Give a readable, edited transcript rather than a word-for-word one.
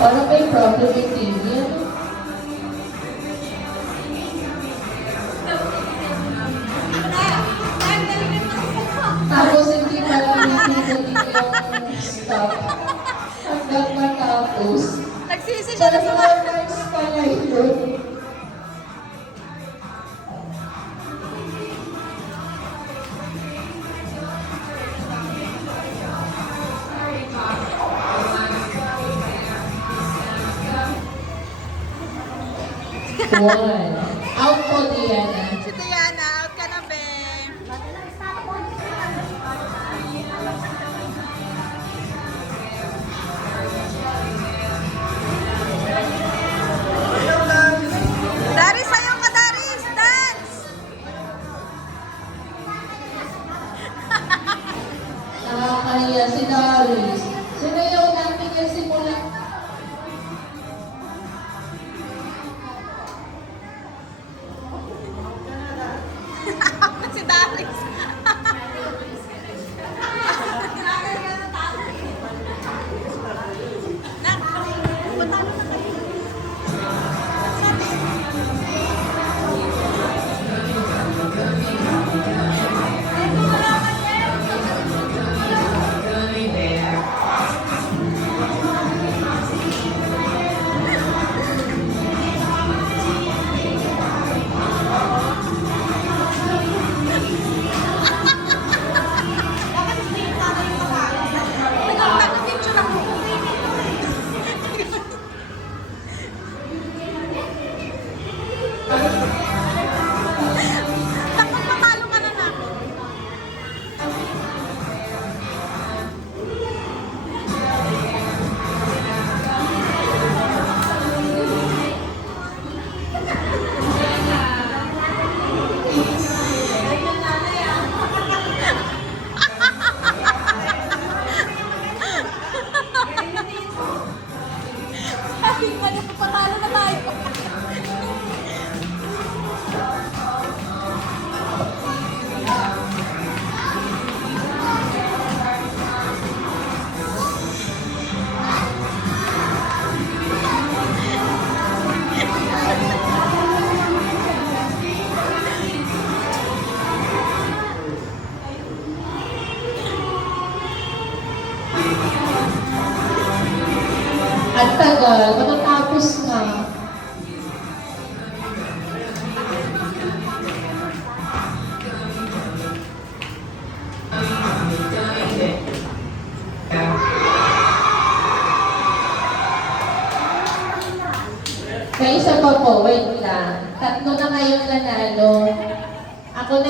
Parang may problem yung TV, ano? Tapos hindi pala nititigil yung stop hanggang matapos. Nagsisi siya na sa Performance pala yun. One. Out po, Diana. Si Diana, out ka na, be. Daris, sayo ka, Daris! Dance! Nakakahiya si Darius. Sinayaw natin yung simula. Si Daris. Dapat matalo ka na namin. Sabi ko na, patalo na tayo. Ang tagal, matatapos na. May isa pa po, wait lang. Tatlo na kayong nanalo. Ako na